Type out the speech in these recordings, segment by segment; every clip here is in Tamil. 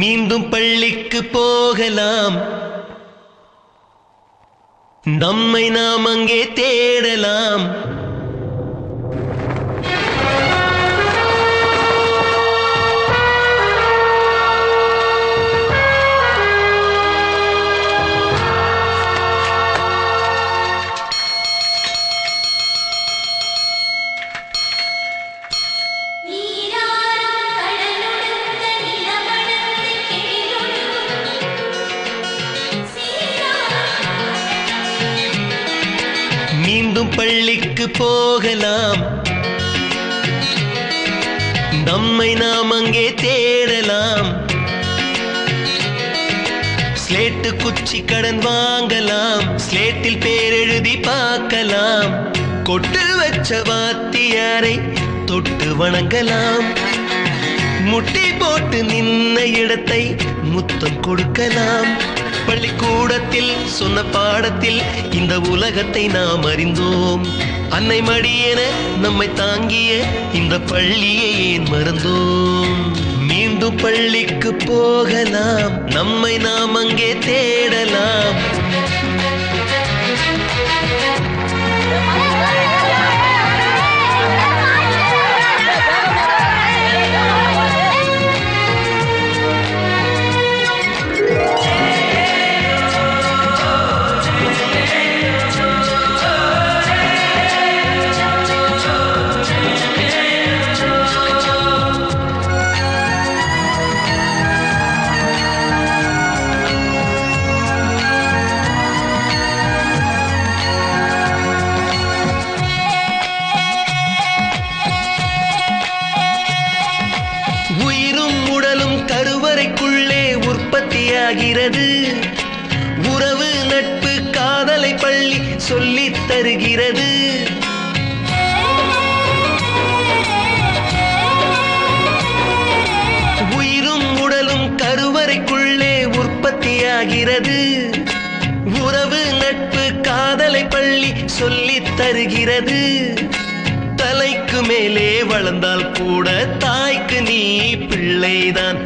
மீண்டும் பள்ளிக்கு போகலாம், நம்மை நாம் அங்கே தேடலாம். மீண்டும் பள்ளிக்கு போகலாம், நம்மை நாம் அங்கே தேடலாம். ஸ்லேட்டு குச்சி கடன் வாங்கலாம், ஸ்லேட்டில் பேர் எழுதி பார்க்கலாம். கொட்டு வச்ச வாத்தியாரை தொட்டு வணங்கலாம், முட்டி போட்டு நின்ன இடத்தை முத்தம் கொடுக்கலாம். பள்ளிக்கூடத்தில் சொன்ன பாடத்தில் இந்த உலகத்தை நாம் அறிந்தோம். அன்னை மடியென நம்மை தாங்கிய இந்த பள்ளியை ஏன் மறந்தோம்? மீண்டும் பள்ளிக்கு போகலாம், நம்மை நாம் அங்கே தேடலாம். கருவறைக்குள்ளே உற்பத்தியாகிறது. உறவு நட்பு காதலை பள்ளி சொல்லித் தருகிறது. உயிரும் உடலும் கருவறைக்குள்ளே உற்பத்தியாகிறது. உறவு நட்பு காதலை பள்ளி சொல்லித் தருகிறது. தலைக்கு மேலே வளர்ந்தால் கூட தாய்க்கு நீ பிள்ளைதான்.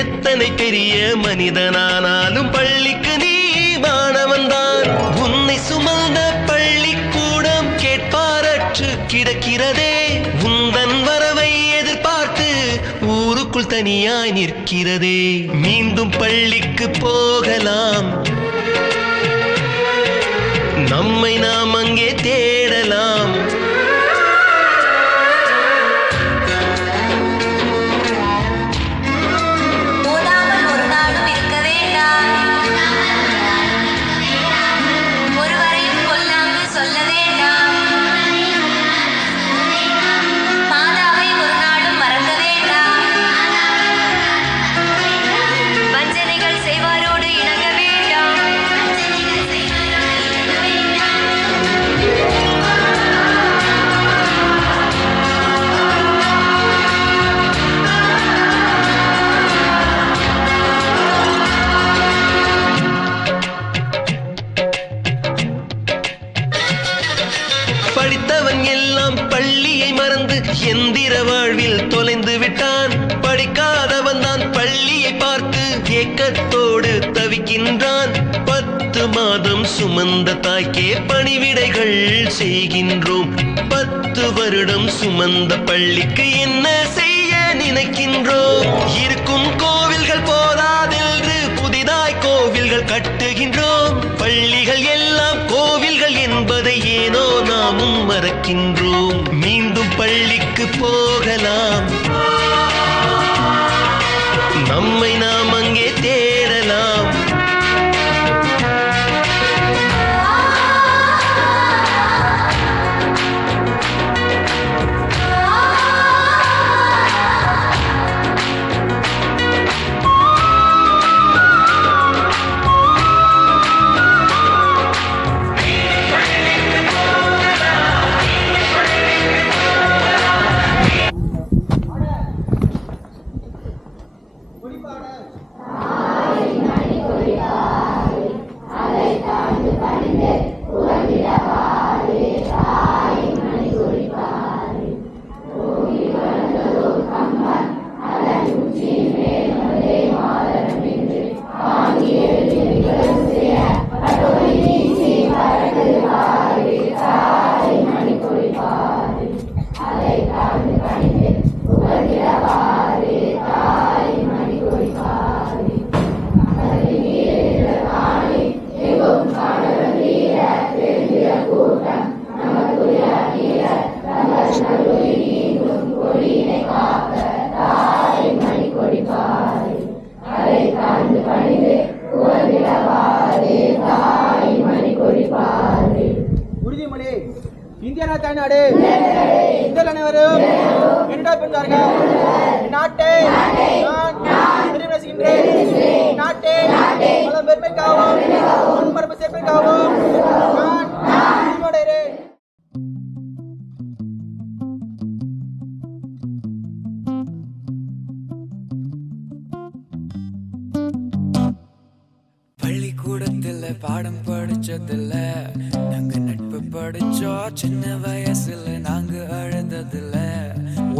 எத்தனை பெரிய மனிதனானாலும் பள்ளிக்கு நீ மாணவன்தான். உன்னை சுமந்த பள்ளிக்கூடம் கேட்பாரற்று கிடக்கிறதே. உந்தன் வரவை எதிர்பார்த்து ஊருக்குள் தனியாய் நிற்கிறதே. மீண்டும் பள்ளிக்கு போகலாம், நம்மை நாம் அங்கே தேடலாம். படித்தவன் எல்லாம் பள்ளியை மறந்து எந்திர வாழ்வில் தொலைந்து விட்டான். படிக்காதவன் தான் பள்ளியை பார்த்து ஏக்கத்தோடு தவிக்கின்றான். 10 மாதம் சுமந்த தாய்க்கே பணிவிடைகள் செய்கின்றோம். 10 வருடம் சுமந்த பள்ளிக்கு என்ன செய்ய நினைக்கின்றோம்? இருக்கும் கோவில்கள் போதாதென்று புதிதாய் கோவில்கள் கட்டுகின்றோம். பள்ளிகள் எல்லாம் கோவில்கள் என்பதை ஏனோ நாமும் மறக்கின்றோம். மீண்டும் பள்ளிக்கு போகலாம், நம்மை நாம் அங்கே தேடலாம். தாய்நாடு இந்தியர்கள் அனைவரும் என்னிடம் பிறந்தார்கள். நாட்டை நான் நேசிக்கின்றேன். நாட்டை பல பெருமைக்காகவும் பரப்பு சேர்ப்பிற்காகவும் நான் உரிமையுடையேன். பள்ளிக்கூடத்துல பாடம் படிச்சதில்ல, நாங்க நட்பு படிச்சோம். சின்ன வயசுல நாங்க அழுததில்ல,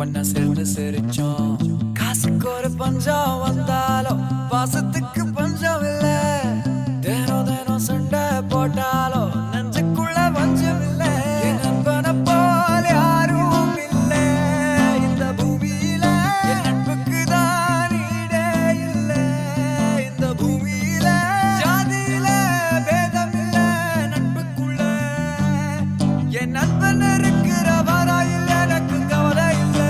ஒன்னா சேர்ந்து சிரிச்சோம். காசுக்கு ஒரு பஞ்சம் வந்தாலும் பாசத்துக்கு பஞ்சம் இல்ல. தினம் தினம் சண்டை போட்டாலும் நெஞ்சுக்குள்ள பஞ்சம் இல்ல. நண்பனை போல யாரும் இல்ல இந்த பூமியில. என் நட்புக்கு தான் ஈடே இல்ல இந்த பூமியில. ஜாதியில பேதம் இல்ல நட்புக்குள்ள. என் நண்பன் இருக்கிற வரையில் எனக்கு கவலை இல்ல.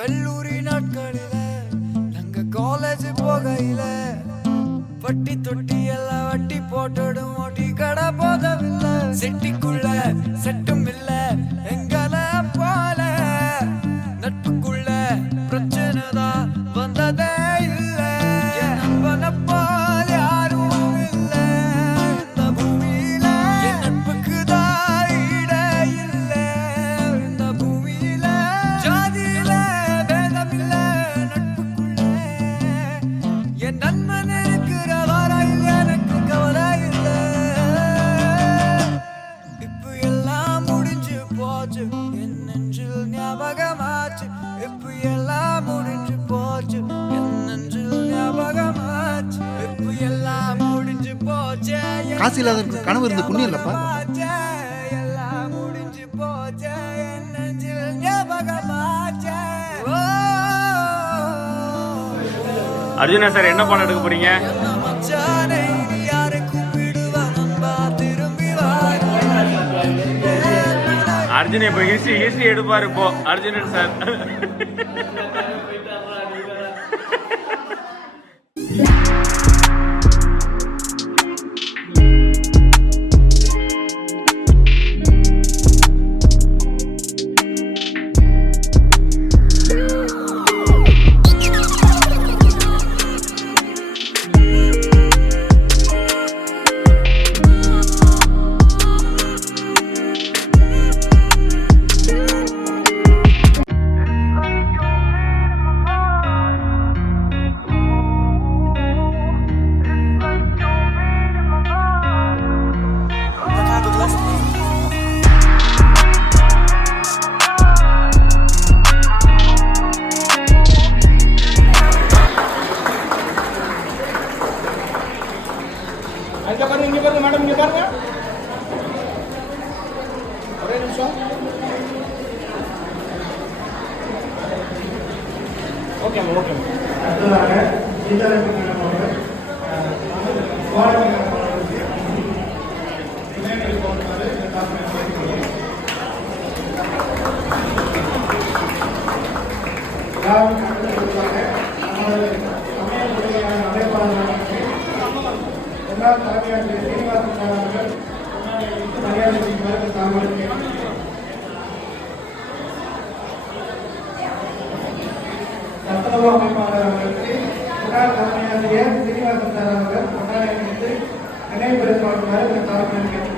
கல்லூரி நாட்களில நாங்க காலேஜ் போகையில வட்டி தொட்டி எல்லாம் வட்டி போட்டுடும். ஓட்டி கடை போதவில்லை. செட்டிக்குள்ள செட்டும் இல்ல எங்கள போல. நட்புக்குள்ள பிரச்சனை தான் வந்ததே இல்ல. என் நண்பனை போல யாரும் இல்ல இந்த பூமியில. என் நட்புக்கு தான் ஈடே இல்ல இந்த பூமியில. ஜாதியில பேதம் இல்ல நட்புக்குள்ள. என் நண்பன் இருக்கிற வரையில் எனக்கு கவலை இல்ல. இப்ப எல்லாம் முடிஞ்சு போச்சு, என் நெஞ்சில் ஞாபகமாச்சு. இப்ப எல்லாம் முடிஞ்சு போச்சு, என் நெஞ்சில் ஞாபகமாச்சு. இப்ப எல்லாம் முடிஞ்சு போச்சு, காசு இல்லாதவருக்கு கனவு இருந்து புண்ணியம் இல்லப்பா. எல்லாம் முடிஞ்சு போச்சு, என் நெஞ்சில் ஞாபகமாச்சு. அர்ஜுனா சார் என்ன பாடம் எடுக்க போறீங்க? மச்சானை நீ யாரை கூப்பிடுவான்பா திரும்பி வா. அர்ஜுன் இப்போ ஹிஸ்டரி எடுப்பாரு இப்போ அர்ஜுனன் சார். இங்க பாருங்க மேடம், இங்க பாருங்க. ஒரே நிமிஷம். Okay ma'am, okay ma'am. அடுத்ததாக தலைமையாளர் சீனிவாசன் சார் அவர்கள் மரியாதை செய்யுமாறு தாமதம். சத்துணவு அமைப்பாளர் அவர்களுக்கு முன்னாள் தலைமையாசிரியர் சீனிவாசன் சார் அவர்கள் கொண்டாட நினைத்து நினைவு பரிசு தாமதம் கேட்டுக்கொள்கிறேன்.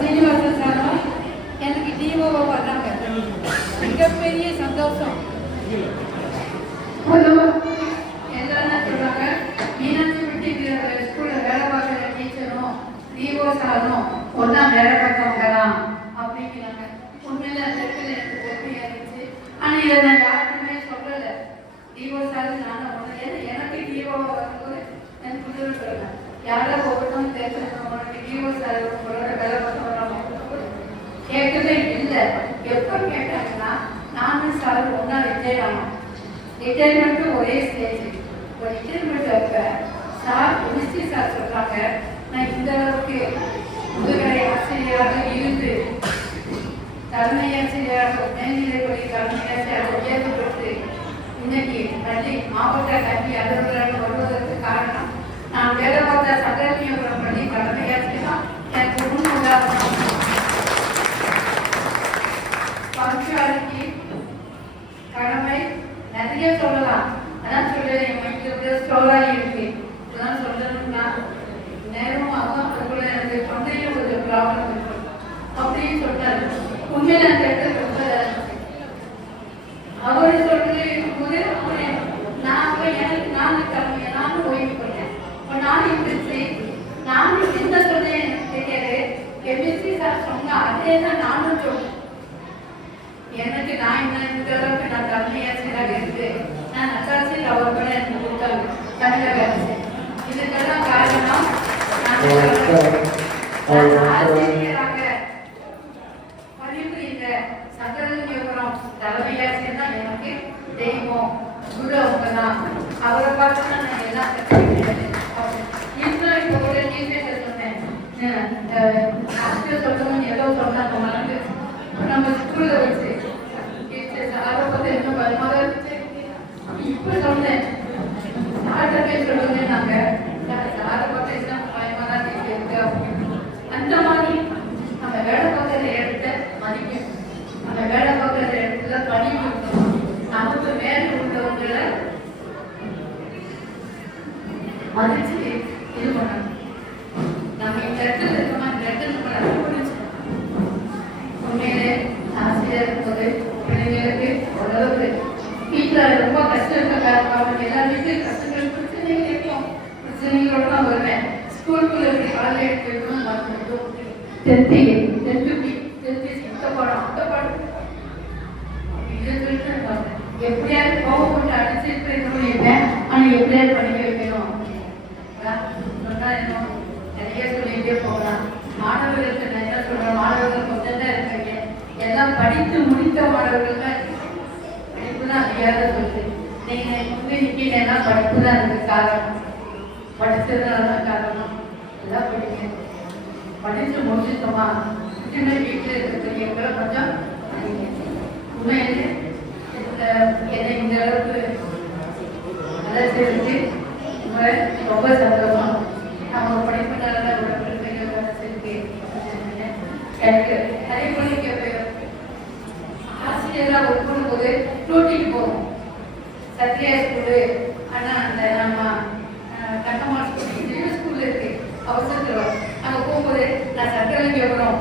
சீனிவாசன் சாரும் எனக்கு டிஓவை வர்றாங்க. மிகப்பெரிய சந்தோஷம். எல்லாரும் சொல்றாங்க, மீனாட்சி விட்டு ஸ்கூல்ல வேலை பார்க்குற டீச்சரும் டிஓ சாரும் ஒன்னா வேலை பார்த்தவங்க தான் அப்படிங்கிறாங்க. உண்மையில அந்த இடத்துல எனக்கு பெருமையா இருந்துச்சு. ஆனா இதை நான் யாருக்குமே சொல்லல. டிஓ சாரு நானும் ஒண்ணு எனக்கு டிஓ வரும்போது எனக்கு புதுவை சொல்லுவேன். யாரோ ஒவ்வொருத்தரும் பேசுறேன், உனக்கு டிஓ சார் உங்களோட வேலை பார்த்தவங்க கேட்கவே இல்லை. எப்போ கேட்டாங்கன்னா நானும் சார் ஒன்னா ரிட்டையர் ஆனோம். ரிட்டையர்மெண்ட்டும் ஒரே ஸ்டேஜ். ஒரு ரிட்டையர்மெண்ட் அப்ப சார் மினிஸ்ட்ரி சார் சொல்றாங்க, நான் இந்த அளவுக்கு முதுகலை ஆசிரியராக இருந்து தலைமை ஆசிரியராக மேல்நிலைப்பள்ளி தலைமை ஆசிரியராக உயர்வு பெற்று இன்னைக்கு பள்ளி மாவட்ட கல்வி அலுவலராக வருவதற்கு காரணம் நான் வேலை பார்த்த சங்கரலிங்கபுரம் பள்ளி தலைமை ஆசிரியர் எனக்கு முன் உதாரணம். பங்க்சுவாலிட்டி கடமை நிறைய சொல்லலாம். அதான் சொல்றேன், என் மைண்டில் ஸ்டோராக இருக்கு. இதெல்லாம் சொல்லணும்னா நேரம் ஆகும். அதுக்குள்ள எனக்கு தொண்டையில் ஒரு ப்ராப்ளம் இருக்கும் அப்படின்னு சொன்னாரு. உண்மையில அந்த இடத்துல ரொம்ப அவரு சொல்றது இருக்கும்போது நானும் ஓய்வு பண்ணேன். நானும் இருந்துச்சு. நானும் என்ன சொன்னேன் எனக்கு தெரியாது. எம்எஸ்சி சார் சொன்னா அதே தான் நானும் சொன்னேன். எனக்கு நான் என்ன இந்த அளவுக்கு நான் தலைமையாசிரியராக இருக்கு. நான் நட்டாசிரியர் அவர் கூட எனக்கு கொடுத்தாங்க தமிழக அரசு. இதுக்கெல்லாம் காரணம் ஆசிரியராக பணிபுரிந்த சங்கரலிங்கபுரம் தலைமையாசிரியர் தான் எனக்கு தெய்வம், குரு அவங்க தான். அவரை பார்த்து தான் நான் எல்லாம் கற்றுக்கிட்டேன். இன்னும் இப்போ ஒரு நியூஸ் சொன்னேன், ஆசிரியர் சொல்லணும்னு ஏதோ சொன்னாங்க மறந்து நம்ம ஸ்கூல்ல வச்சு சாரை பத்தி என்ன பயமாக இருந்துச்சு. இப்ப சொன்னேன் சார்கிட்ட சொல்லுங்க, நாங்க சாரை பத்தி என்ன பயமா தான் இருக்கு அப்படின்னு. அந்த மாதிரி நம்ம வேலை பார்க்குற இடத்த மதிக்கும், நம்ம வேலை பார்க்குற இடத்துல பணிவு இருக்கணும். நமக்கு மேல உள்ளவங்களை மதிச்சு இது பண்ணணும். நம்ம இந்த இடத்துல இருக்கோமா, இந்த இடத்துல நம்ம அனுபவிச்சோம். உண்மையிலே ஆசையா இருக்கும்போது பிள்ளைங்களுக்கு ஓரளவுக்கு வீட்டில் ரொம்ப கஷ்டம் இருக்க காரணம் எல்லா வீட்லையும் கஷ்டங்கள் பிரச்சனைகள் இருக்கும். பிரச்சனைகளோட தான் வருவேன். ஸ்கூலுக்குள்ள எப்படி காலையில் எடுத்து வைக்கணும் மறந்துடும். தெத்தி இந்த பாடம் அந்த பாடம் இதை சொல்லிட்டு எப்படியாவது கோவம் கொண்டு அடிச்சுட்டு இருக்கணும். ஆனால் எப்படியாவது படிக்க வைக்கணும் சொன்னா இன்னும் நிறைய சொல்லிட்டே போகலாம். மாணவர்களுக்கு நான் என்ன சொல்றேன், மாணவர்கள் கொஞ்சம் தான் இருக்காங்க. எல்லாம் படித்து முடித்த மாணவர்கள் தான் படிப்பு தான் அறியாத சொல்லுது. நீங்க நிற்கிறேன்னா படிப்பு தான் இருக்கு காரணம், படிச்சதுனால காரணம். எல்லாம் படிங்க, படிச்சு முடிச்சுட்டோமா சின்ன வீட்டில் இருக்கிறவங்களை கொஞ்சம் உண்மையிலே என்னை இந்த அளவுக்கு அழைச்சிருக்கு. ரொம்ப சந்தோஷம். நம்ம படிப்புனால ஒரு பெருமைகள் அழைச்சிருக்கு. எனக்கு அதே போல ஆசிரியராக ஒர்க் பண்ணும்போது டூட்டிக்கு போவோம். சத்யா ஸ்கூலு, ஆனால் அந்த நம்ம கட்டமா ஸ்கூல் இருக்கு அவசரத்தில் அங்கே போகும்போது நான் சங்கரலிங்கபுரம்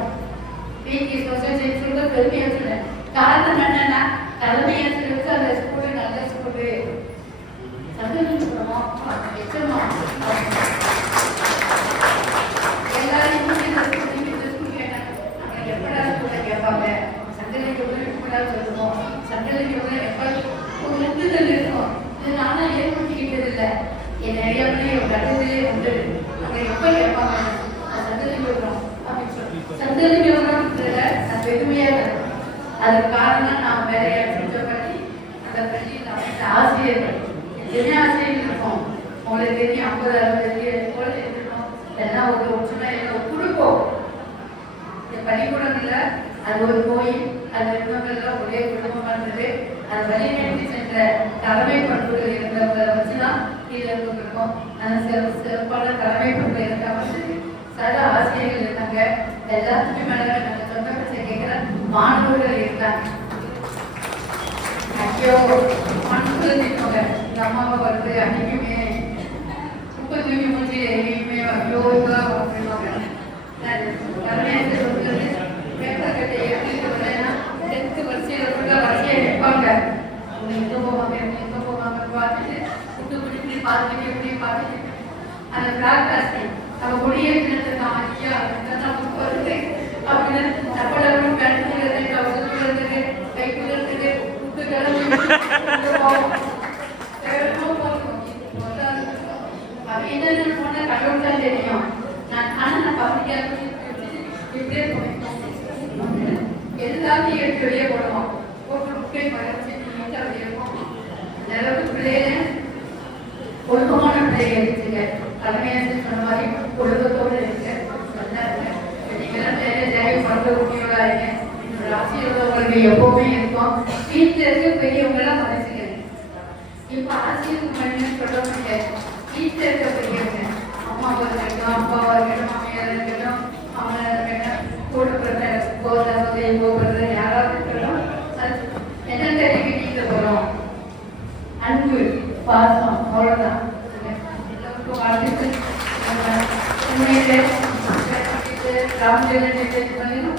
பிகே சொசைட்டி சொல்ல பெருமையாக சொன்னேன். காரணம் என்னன்னா தலைமையாசிரியருக்கு அந்த ஸ்கூலு நல்ல ஸ்கூலு சங்கரலிங்கபுரம் எச்சமா எல்லாரும் இந்த ஸ்கூல் கேட்டாங்க. நாங்கள் எப்படா ஸ்கூலை கேட்பாங்க, சங்கரலிங்கபுரம் எப்படா சொல்லுவோம், சங்கரலிங்கபுரம் எப்ப ஒரு உந்துதல் இருக்கும். இது நானும் ஏற்படுத்திக்கிட்டது இல்லை. என் நிறைய பேர் கட்டத்திலே உண்டு. அங்கே எப்போ கேட்பாங்க சங்கரலிங்கபுரம் அப்படின்னு சொல்லி சங்கரலிங்கபுரம் நான் பெருமையாக அதுக்கு காரணம் நான் வேற செஞ்ச பள்ளி. அந்த பள்ளியில் அமைச்ச ஆசிரியர்கள் என்ன ஆசிரியர்கள் இருக்கும் உங்களுக்கு தெரியும். 50-60 போல இருக்கணும். எல்லாம் ஒரு ஒற்றுமை எல்லாம் குடும்பம். இந்த பள்ளிக்கூடங்கள்ல அது ஒரு கோயில், அது குடும்பங்கள்லாம் ஒரே குடும்பமா இருந்தது. அது வழிநடத்தி சென்ற தலைமை பண்புகள் இருந்தவங்களை வச்சுதான் கீழே இருந்திருக்கோம். அந்த சிறப்பான தலைமை பண்பு இருக்க வந்து சக ஆசிரியர்கள் இருந்தாங்க. எல்லாத்துக்குமே மேல நாங்கள் சொந்த பச்சை கேட்கிற மாணவர்கள் இருந்தாங்க. ஐயோ மனசுல நிற்பாங்க, இந்த அம்மாவை வருது அன்னைக்குமே 30 மூஞ்சி எங்கேயுமே ஐயோ இதுதான் அப்படின்வாங்க. தலைமையாக எங்கே போவாங்க எங்கே போவாங்கன்னு பார்த்துட்டு இப்படி பார்த்துட்டு அந்த பிளாக் காஸ்டிங் நம்ம குடியேற்றினதுக்கு ஐயா நமக்கு வருது அப்படின்னு அப்பளவு கட்டுறது கவுசுறதுக்கு கை குடுறதுக்கு உப்பு கிளம்பு அது என்னன்னு சொன்னா கடவுள் தான் தெரியும். நான் பப்ளிக்காக இப்படியே எல்லாத்தையும் எடுத்து வெளியே போடுவோம். போட்டு முட்டை பறிச்சு வெளியே போவோம். அளவுக்கு பிள்ளைய ஒழுக்கமான பிள்ளைய இருக்குங்க. தலைமையாச்சு சொன்ன மாதிரி ஒழுக்கத்தோடு இருக்கு. நீங்களாம் தேவை பண்றவங்களா இருங்க. என்னோட ஆசீர்வாதங்களுக்கு எப்பவுமே இருக்கும். வீட்டில் இருக்க பெரியவங்க எல்லாம் மதிச்சுக்கிறேன். இப்ப ஆசீர்வாதம் பண்ணி சொல்ல முடியாது. வீட்டில் இருக்க பெரியவங்க அம்மாவா இருக்கட்டும், அப்பாவா இருக்கட்டும், மாமியார் இருக்கட்டும், அவங்க இருக்கட்டும், கூட பிறந்த போகிறது யாராவது இருக்கட்டும், என்ன தெரிவிக்க வீட்டில் போறோம். அன்பு பாசம் அவ்வளவுதான். எல்லாருக்கும் வாழ்த்துக்கள். உண்மையிலே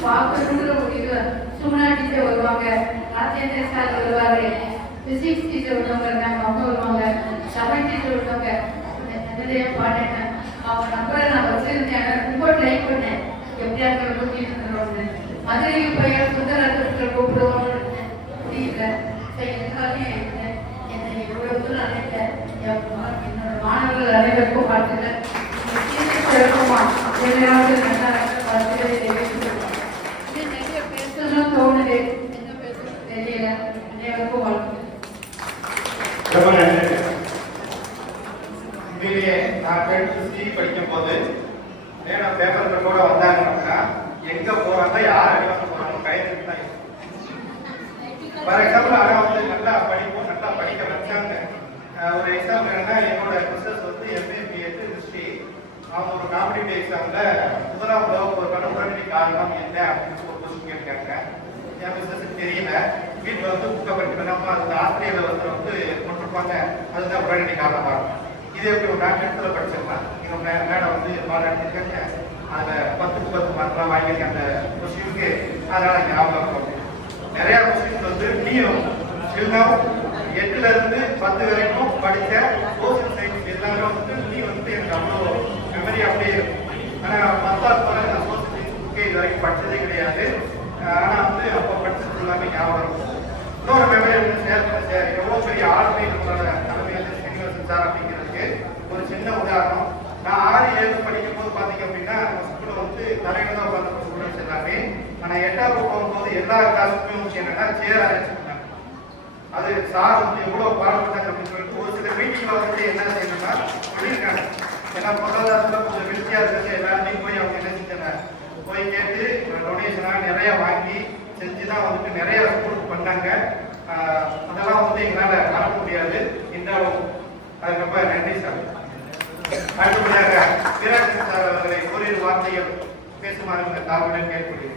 பார்க்கணுங்கிற முடிவு சுமனா டீச்சர் வருவாங்க, ராஜேந்திர சார் வருவாரு, பிசிக்ஸ் டீச்சர் ஒருத்தவங்க இருக்காங்க, அவங்க வருவாங்க, தமிழ் டீச்சர் ஒருத்தவங்க நிறைய பாடினேன். அவங்க நம்பரை நான் வச்சிருந்தேன், ரொம்ப ட்ரை பண்ணேன் எப்படியா கூட்டிட்டு மதுரைக்கு போய் சுந்தரத்தில் கூப்பிடுவோம்னு முடியல. எல்லாரையும் என்னை இவ்வளவு தூரம் அழைக்க என்னோட மாணவர்கள் அனைவருக்கும் பார்த்துட்டேன். நிறைய பேசணும் தோணுது, என்ன பேசணும் தெரியல. அனைவருக்கும் வாழ்த்து. உண்மையிலேயே நான் சி படிக்கும் போது நேரம் பேப்பர்ல கூட வந்தாங்கன்னா எங்க போறாங்க யார் அடிவாசம் போறாங்க கைது தான். ஃபார் எக்ஸாம்பிள் ஆனால் வந்து நல்லா படிப்போம், நல்லா படிக்க வச்சாங்க. ஒரு எக்ஸாம்பிள் என்னன்னா என்னோட மிஸ்ஸஸ் வந்து எம்ஏ பிஎட் ஹிஸ்ட்ரி, அவங்க ஒரு காம்படிட்டிவ் எக்ஸாம்ல முதலாம் உலகப்போருக்கான உடனடி காரணம் என்ன அப்படின்னு ஒரு கொஸ்டின் கேட்காங்க. என் மிஸ்ஸஸுக்கு தெரியல. வீட்டில் வந்து புக்கை படிக்கணும், நம்ம அந்த ஆசிரியர் வந்து கொண்டிருப்பாங்க, அதுதான் உடனடி காரணமா இருக்கும். இதே எப்படி ஒரு 4 இடத்துல படிச்சிடலாம். எங்கள் மேடம் வந்து பாராட்டிருக்காங்க, அதில் 10க்கு 10 மார்க்லாம் வாங்கியிருக்கேன் அந்த கொஸ்டினுக்கு. அதனால ஞாபகம் இருக்கும். நிறைய கொஸ்டின்ஸ் வந்து நீயும் இன்னும் 8ல இருந்து 10 வரைக்கும் படித்த சோசியல் சயின்ஸ் எல்லாமே வந்து நீ வந்து எனக்கு அவ்வளோ மெமரி அப்படியே இருக்கும். ஆனால் 10வது போல நான் சோசியல் சயின்ஸ் புக்கே இது வரைக்கும் படித்ததே கிடையாது. ஆனால் வந்து அப்போ படிச்சது எல்லாமே ஞாபகம் இருக்கும். இன்னொரு மெமரி வந்து ஷேர் பண்ண சார் எவ்வளோ பெரிய ஆளுமை நம்மளோட தலைமையில் ஸ்ரீனிவாசன் சார் அப்படிங்கிறதுக்கு ஒரு சின்ன உதாரணம். நான் 6, 7 படிக்கும் போது பார்த்தீங்க அப்படின்னா நம்ம ஸ்கூலில் வந்து தலையில தான் உட்காந்து ஸ்டூடெண்ட்ஸ் எல்லாமே. ஆனால் 8வது போகும்போது எல்லா கிளாஸுக்குமே வந்து என்னன்னா சேர் அரேஞ்ச் பண்ணாங்க. அது சார் வந்து எவ்வளோ பாடுபட்டாங்க அப்படின்னு சொல்லிட்டு ஒரு சில மீட்டிங்ல வந்து என்ன செய்யணும்னா சொல்லியிருக்காங்க. ஏன்னா பொருளாதாரத்தில் கொஞ்சம் வீழ்ச்சியாக இருக்கிறது எல்லாத்தையும் போய் அவங்க என்ன செஞ்சாங்க, போய் கேட்டு டொனேஷனாக நிறைய வாங்கி செஞ்சு தான் வந்துட்டு நிறைய ஸ்கூலுக்கு பண்ணாங்க. அதெல்லாம் வந்து எங்களால் மறக்க முடியாது. இருந்தாலும் அதுக்கப்புறம் நன்றி சார். அடுத்தபடியாக வீராஜன் சார் அவர்களை ஓரிரு வார்த்தைகள் பேசுமாறு தாழ்வுடன் கேட்கப்படுகிறேன்.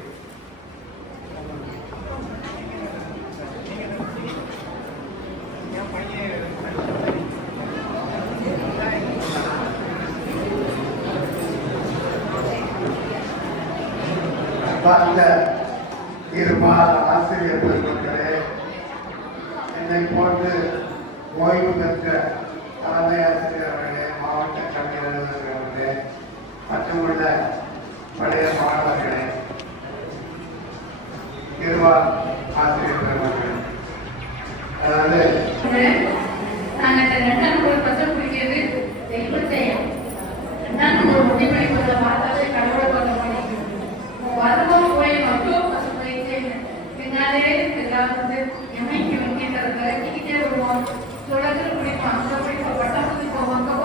பார்த்த இருமாத ஆசிரியர் பெருமக்களே, என்னை போன்று ஓய்வு பெற்ற தலைமை ஆசிரியர் அவர்களே, மாவட்ட கல்வி அலுவலர் அவர்களே, மற்றும் உள்ள பழைய மாணவர்களே, இருவார் ஆசிரியர் பெருமக்களே, அதாவது நாங்கள் 2ஆம் ஒரு பசங்க பிடிக்கிறது தெய்வம் செய்யும். 2ஆம் ஒரு முடிப்படி கொஞ்சம் பார்த்தாலே கடவுளை கொஞ்சம் படிக்கும். வருவோம் போய் மட்டும் பசங்களை செய்யணும். பின்னாலே எல்லாம் வந்து எம்ஐக்கு வங்கிட்டு விரட்டிக்கிட்டே வருவோம். தொடர்ந்து பிடிப்போம், அங்கே பிடிப்போம், பட்டம் பிடிப்போம், அங்கே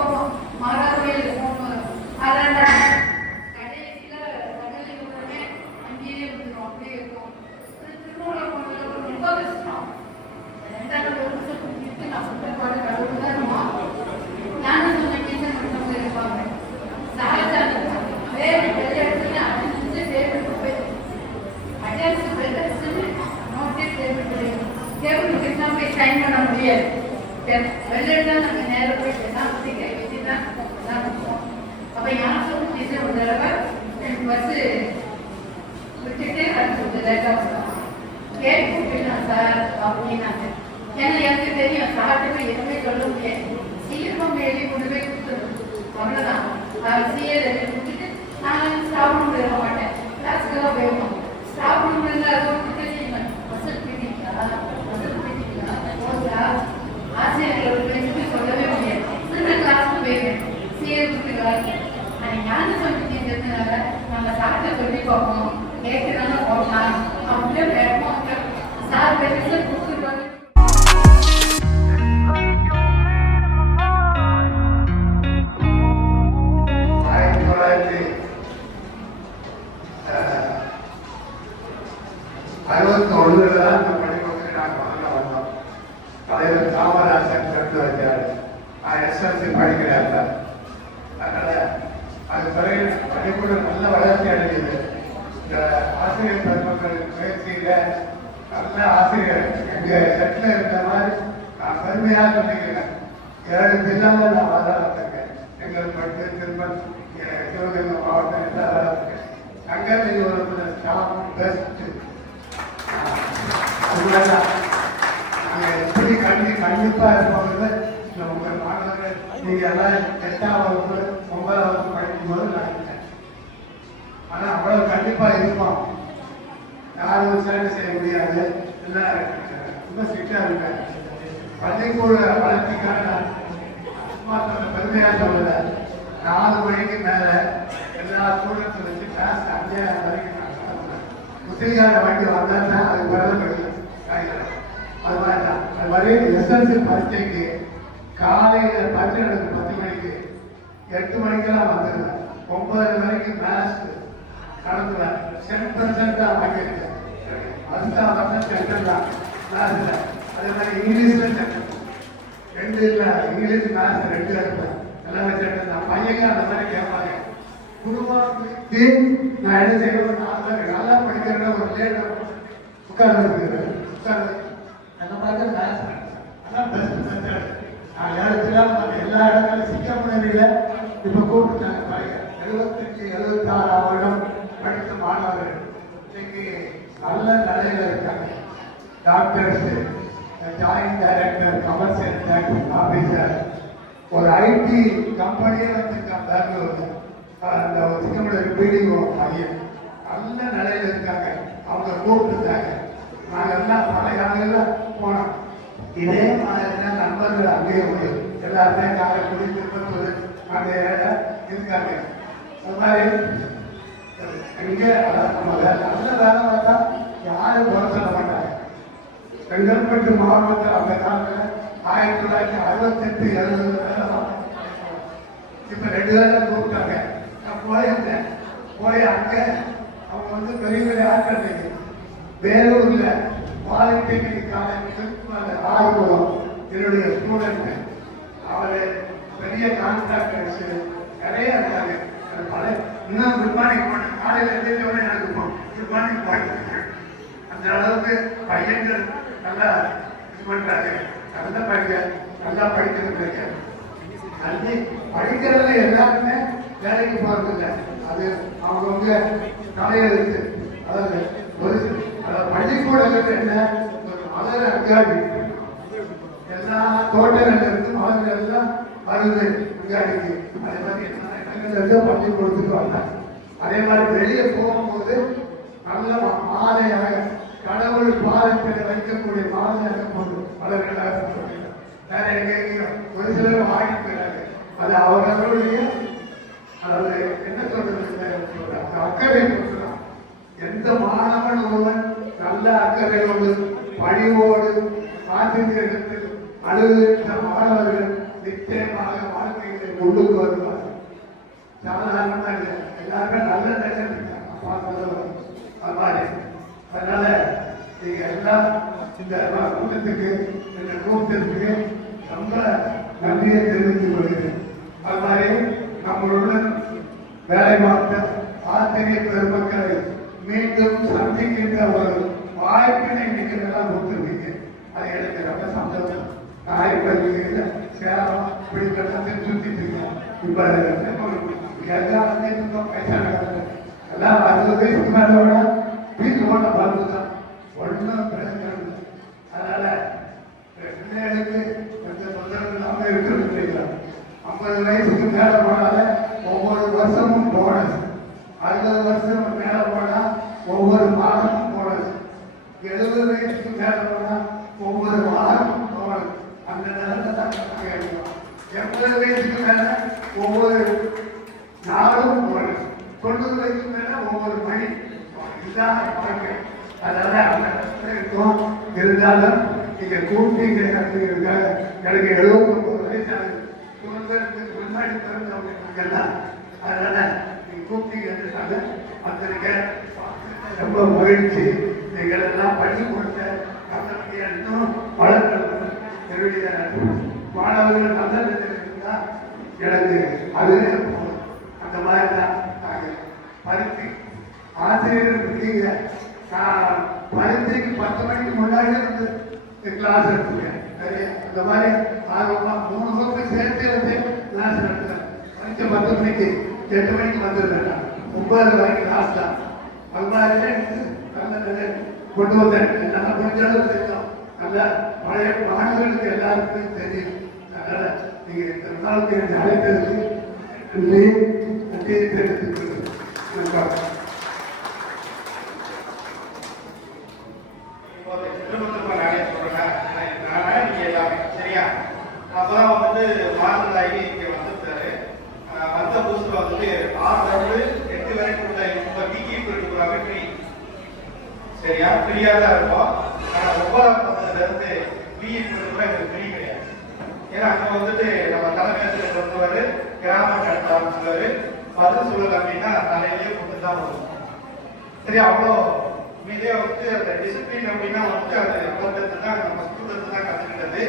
எதுவுமே சொல்ல முடியாது. சீக்கிரம் எழுதி கொண்டு போய் கொடுத்துருவோம், அவ்வளோதான். சீஎல் எழுதி கொடுத்துட்டு நான் ஸ்டாஃப் ரூம் இருக்க மாட்டேன், கிளாஸுக்கு தான் போயிருவோம். ஸ்டாஃப் ரூம் இருந்தால் அதை கொடுத்து செய்வேன். வசதி போயிட்டீங்களா, வசதி போயிட்டீங்களா, ஆசிரியர்கள் பேசிட்டு சொல்லவே முடியாது. சின்ன கிளாஸுக்கு போயிருவேன், சீஎல் கொடுத்துருவாங்க. அன்னைக்கு ஞான சமைச்சு தெரிஞ்சதுனால நம்ம சாப்பிட்ட சொல்லி பார்ப்போம், கேட்குறாங்க போகலாம், அப்படியே கேட்போம். சார் பேசி கொடுத்துருவாங்க. தான் இந்த பள்ளிக்கூடத்துக்கு நாங்கள் முதல்ல வந்தோம். தலைவர் காமராஜர் கருத்து வச்சார். நான் எஸ்எல்சி படிக்கிறேன். அதனால அது பிறகு பள்ளிக்கூடம் நல்ல வளர்ச்சி அடைஞ்சது. இந்த ஆசிரியர் பெருமக்கள் முயற்சியில நல்ல ஆசிரியர் எங்க செட்டில் இருந்த மாதிரி நான் பெருமையாக சொல்லிக்கிறேன். 7 ஜில்லாவில் நான் வளர்த்துருக்கேன். செங்கல்பட்டு, திருப்பதி, சிவகங்கை மாவட்டம் எல்லாம் வளர்த்துருக்கேன். அங்கே ஒரு ஸ்டாஃப் பெஸ்ட். அதனால நாங்கள் எப்படி கண்டிப்பாக இருப்போங்கிறது உங்கள் மாணவர்கள் நீங்கள் எல்லாம் 8ஆம் வகுப்பு 9ஆம் வகுப்பு படிக்கும் போது நான் இருக்கேன். ஆனால் அவ்வளோ கண்டிப்பாக இருப்போம். யாரும் சேவை செய்ய முடியாது. எல்லாம் ரொம்ப ஸ்ட்ரிக்டாக இருக்காங்க. பள்ளிக்கூட வளர்ச்சிக்கான பெருமையாக சொல்லல. 4 மணிக்கு மேலே எல்லா ஸ்டூடெண்ட்ஸ் வச்சு கிளாஸ் அப்படியே வரைக்கும் முஸ்லீம்கார வண்டி வந்தால் தான் அது பிறகு கிடைக்கும். அது மாதிரி தான். அது மாதிரி எஸ்எல்சி பரீட்சைக்கு காலையில் 10 மணிக்கு 8 மணிக்கெல்லாம் வந்துடுவேன். 9 மணிக்கு மேத்ஸ் நடத்துவேன். 10% தான் வாங்கியிருக்கேன். வருஷம் சென்டர் தான் மேத்ஸில். அதே மாதிரி இங்கிலீஷில் சென்டர் 2 இல்லை. இங்கிலீஷ் மேத்ஸ் 2 எடுப்பேன். எல்லாமே சென்டர் தான். பையங்க அந்த மாதிரி கேட்பாங்க. குடும்பத்துக்கு நான் என்ன செய்யணும், நல்லா படிக்கிறேன். ஒரு லேட் உட்கார்ந்து என்ன பார்க்க மேத்ஸ் அதான் பெஸ்ட் மெத்தட். நான் எல்லா இடங்களும் சிக்க முடியல. இப்போ கூப்பிட்டாங்க பாருங்க. 75-76 வருடம் படித்த மாணவர்கள் இன்னைக்கு நல்ல நிலையில இருக்காங்க. Doctors, joint director, commercial tax officer, ஒரு ஐடி கம்பெனியே வச்சிருக்காங்க பெங்களூர்ல. அந்த சிக்கமோட பிடிஓ பையன் நல்ல நிலையில இருக்காங்க. அவங்க கூப்பிட்டுருக்காங்க. நாங்கள் எல்லாம் பல காலங்களில் போனோம். இதே மாதிரி தான் நண்பர்கள் அங்கேயே போய் எல்லாருமே காரைக்குடி, திருப்பத்தூர் அங்கே இருக்காங்க. அது மாதிரி இங்கே நம்ம நல்ல வேலை பார்த்தா யாரும் குறை சொல்ல மாட்டாங்க. செங்கல்பட்டு மாவட்டத்தில் அந்த காலத்தில் 1968, 70 வேலை தான். இப்போ 2 வேலை கூப்பிட்டாங்க. நான் போயிருந்தேன். போய் அங்கே அவங்க வந்து பெரிய பெரிய ஆட்கள் வேலூர்ல பாலிடெக்னிக் காலேஜ் ஆர்வம் என்னுடைய ஸ்டூடெண்ட். அவரு பெரிய கான்ட்ராக்டர்ஸ் நிறைய இருக்காங்க. இன்னும் குட் மார்னிங் போனேன். காலையில் எழுந்தோடனே எனக்கு குட் மார்னிங் போயிட்டு அந்த அளவுக்கு பையன்கள் நல்லா இது பண்றாங்க. நல்லா படிக்கிறது. கல்வி படிக்கிறதுல எல்லாருமே வேலைக்கு போறது இல்லை. அது அவங்க தலையெழுத்து. அதாவது பள்ளிக்கூடங்கள் என்ன, ஒரு மலர் அங்காடி எல்லா தோட்டங்கள்ல இருந்து மலர்கள் எல்லாம் வருது அங்காடிக்கு. அதே மாதிரி எல்லா இடங்கள்ல இருந்து பள்ளிக்கூடத்துக்கு வந்தாங்க. அதே மாதிரி வெளியே போகும்போது நல்ல மாலையாக கடவுள் பாதத்தில் வைக்கக்கூடிய மாலையாக போகுது மலர்களாக. வேற எங்கேயும் ஒரு சிலர் வாங்கி போயிடாங்க. அது அவர்களுடைய அதாவது என்ன சொல்றது, அக்கறை கொடுக்கலாம். எந்த மாணவன் ஒருவன் நல்ல அக்கறையோடு பணிவோடு ஆசிரியர்கள் அழுகின்ற மாணவர்கள் நிச்சயமாக வாழ்க்கையை கொண்டு வருவார்கள். சாதாரணமா இல்லை, எல்லாருமே நல்ல நிலையில் இருக்காங்க. அதனால நீங்க எல்லாம் இந்த கூட்டத்துக்கு இந்த கூட்டத்துக்கு ரொம்ப நன்றியை தெரிவித்துக் கொள்கிறேன். அது மாதிரி நம்மளுடன் வேலை பார்த்த ஆசிரியர் பெருமக்களை மீண்டும் சந்திக்கின்ற ஒரு வாய்ப்பினை நீங்கள் எல்லாம் கொடுத்துருக்கீங்க. அது எனக்கு ரொம்ப சந்தோஷம். நான் இப்ப சேலம் இப்படி சுத்திட்டு இருக்கேன். இப்ப எல்லாம் பேசாங்க. எல்லாம் 60 வயசுக்கு மேலோட வீட்டோட பார்த்துதான் ஒன்றும் பிரச்சனை இல்லை. அதனால பிள்ளைகளுக்கு 50 வயசுக்கு மேல போனால ஒவ்வொரு வருஷமும் போனஸ், 60 வருஷம் மேல போனா ஒவ்வொரு மாதமும் போனஸ், 70 வயசுக்கு மேல போனா ஒவ்வொரு வாரமும் போனஸ். அந்த நேரத்தை தான் 80 வயசுக்கு மேல ஒவ்வொரு நாளும் போனஸ், 90 வயசுக்கு மேல ஒவ்வொரு மணி. இதுதான் வாழ்க்கை. அதனால அந்த இருக்கும். இருந்தாலும் நீங்க கூப்பிட்டீங்க, எனக்கு 79 வயசு ஆகுது, சுதந்திரத்துக்கு முன்னாடி பிறந்தவங்க. அதனால நீங்க கூப்பிட்டீங்க வந்திருக்க, ரொம்ப மகிழ்ச்சி. நீங்கள் எல்லாம் பண்ணி கொடுத்த கல்வியை இன்னும் வளர்க்கணும். என்னுடைய மாணவர்கள் நல்ல நிலையில் இருந்தா எனக்கு அதுவே போதும். அந்த மாதிரி தான் நாங்கள் பருத்தி ஆசிரியர் இருக்கீங்க. நான் பரீட்சைக்கு 10 மணிக்கு முன்னாடி வந்து கிளாஸ் எடுத்துருக்கேன். இந்த மாதிரி ஆர்வமா 3 வகுப்பு சேர்த்து வந்து கிளாஸ் எடுத்துறேன். பரீட்சை 10 மணிக்கு 8 மணிக்கு வந்துருக்கேன். 9 வரைக்கும் கிளாஸ் தான். அது மாதிரி கொண்டு வந்தேன். நல்லா முடிஞ்ச அளவு தெரியும். நல்ல பழைய மாணவர்களுக்கு எல்லாருக்குமே தெரியும். அதனால நீங்க இந்த நாளுக்கு எனக்கு அழைத்ததுக்கு நன்றி தெரிவித்துக் அப்புறம் வந்து மாநிலாகி இங்க வந்துட்டாரு. வந்த புதுசுல வந்துட்டு 6 to 8 வரைக்கும் உள்ள இப்ப பிகி போயிட்டு போறாங்க. ஃப்ரீ சரியா, ஃப்ரீயா தான் இருக்கும். ஆனா 9ஆம் வகுப்புல இருந்து பிஇ போயிட்டு போற எங்களுக்கு ஃப்ரீ கிடையாது. ஏன்னா அங்க வந்துட்டு நம்ம தலைமையத்தில் பொறுத்தவரை கிராமம் நடத்த ஆரம்பிச்சுவாரு. பதில் சொல்லல அப்படின்னா தலையிலேயே கொண்டு தான் வரும். சரி, அவ்வளோ மீதே வந்து அந்த டிசிப்ளின் அப்படின்னா வந்து அது அவ்வளோ தான் நம்ம ஸ்கூல்ல தான் கற்றுக்கிட்டது.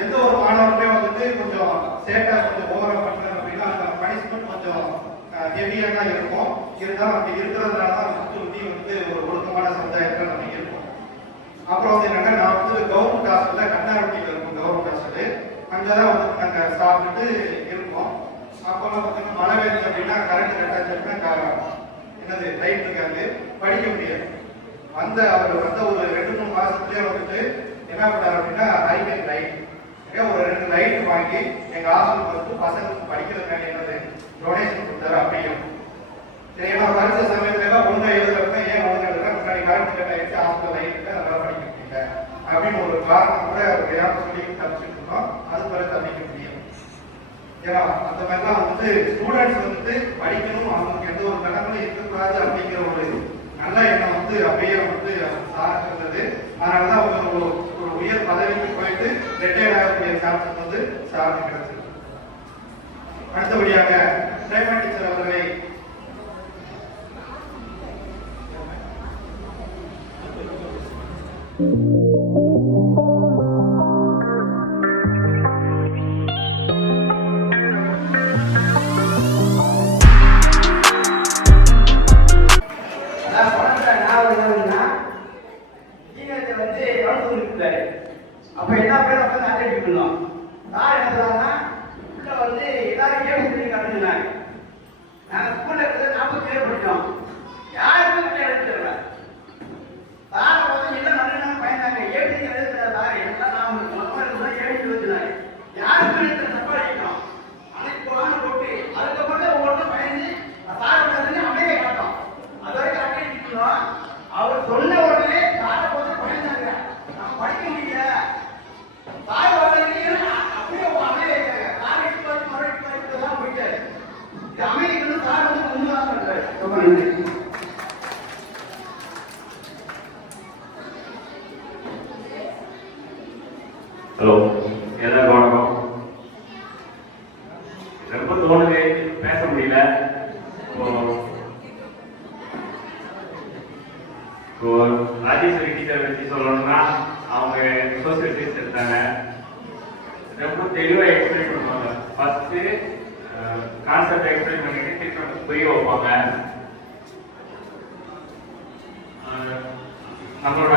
எந்த ஒரு மாணவருமே வந்துட்டு கொஞ்சம் சேட்டா கொஞ்சம் ஓவரா பண்றாங்க அப்படின்னா அந்த பனிஷ்மெண்ட் கொஞ்சம் ஹெவியா தான் இருக்கும். இருந்தாலும் அப்படி இருக்கிறதுனால தான் சுத்தி வந்து ஒரு ஒழுக்கமான சமுதாயத்தில் நம்ம இருக்கோம். அப்புறம் வந்து என்னன்னா, நான் வந்து கவர்மெண்ட் ஹாஸ்டல்ல கண்ணாரட்டியில் இருக்கும். கவர்மெண்ட் ஹாஸ்டல் அங்கதான் வந்து நாங்கள் சாப்பிட்டு இருக்கோம். அப்போல்லாம் பார்த்தீங்கன்னா மழை பெய்யுது அப்படின்னா கரண்ட் கட்டாச்சுன்னா என்னது லைட் இருக்காது, படிக்க முடியாது. அவர் வந்த ஒரு 2-3 மாசத்துலயே வந்துட்டு என்ன பண்ணாரு அப்படின்னா ஹைவேன் லைட் ஒரு 2 லைட் வாங்கி எங்க ஹாஸ்டலுக்கு வந்து பசங்களுக்கு படிக்கிறதுக்கான என்னது டொனேஷன் கொடுத்தாரு. அப்படியும் சரி, ஏன்னா படிச்ச சமயத்துல ஒழுங்கா எழுதுறப்ப ஏன் ஒழுங்கா எழுதுறா முன்னாடி கரண்ட் கட் ஆயிடுச்சு, ஹாஸ்டல் லைட் அதனால படிக்க முடியல அப்படின்னு ஒரு காரணம் கூட சொல்லி தப்பிச்சுட்டு இருக்கோம். அது பிறகு தப்பிக்க முடியும். ஏன்னா அந்த மாதிரிலாம் வந்துட்டு ஸ்டூடெண்ட்ஸ் வந்துட்டு படிக்கணும், அவங்களுக்கு எந்த ஒரு கடமையும் இருக்கக்கூடாது அப்படிங்கிற ஒரு நல்ல எண்ணம் வந்து அப்படியே வந்து சார் இருந்தது. அதனாலதான் ஒரு உயர் பதவிக்கு போயிட்டு ரிட்டையர்ட் ஆகக்கூடிய சான்ஸ் வந்து சார் கிடைச்சது. அடுத்தபடியாக பிரேமா டீச்சர் அவர்களை அப்ப என்ன பேர் உட்காந்து அட்டெண்ட் பண்ணலாம். நான் என்ன சொல்றாங்கன்னா உள்ள வந்து எல்லாரும் கேள்வி பண்ணி கட்டுனாங்க. நாங்க ஸ்கூல்ல இருக்கிறது 40 பேர் படிச்சோம். யாருமே கிட்ட எடுத்துடல. சாரை வந்து என்ன நடந்தாங்க பயந்தாங்க. ஏடி எழுதுற சார் எல்லாம் நாம மக்கள் ஏடி எழுதுனாங்க. யாருமே தப்பா அடிக்கணும். அன்னைக்கு போறான்னு போட்டு அதுக்கப்புறம் ஒவ்வொருத்தரும் பயந்து சார் வந்து அமைதியை காட்டோம். அது வரைக்கும் அட்டெண்ட் பண்ணோம். அவர் சொன்ன உடனே சாரை வந்து பயந்தாங்க. நம்ம படிக்க முடியல. சார் அப்படியே அமைதியா இருக்காங்க. சார் இப்போ தான் போயிட்டாரு. இது அமைதிக்கு சார் வந்து முன்னுதான் பண்றாரு. ரொம்ப நன்றி. ஹலோ, எல்லாருக்கும் வணக்கம். ரொம்ப தோணுது, பேச முடியல. ராஜேஸ்வரி டீச்சர் பற்றி சொல்லணும்னா அவங்க சோசியல் சயின்ஸ் எடுத்தாங்க. ரொம்ப தெளிவாக எக்ஸ்பிளைன் பண்ணுவாங்க. ஃபர்ஸ்ட் கான்செப்ட் எக்ஸ்பிளைன் பண்ணிட்டு திருப்பி புரிய வைப்பாங்க. நம்மளோட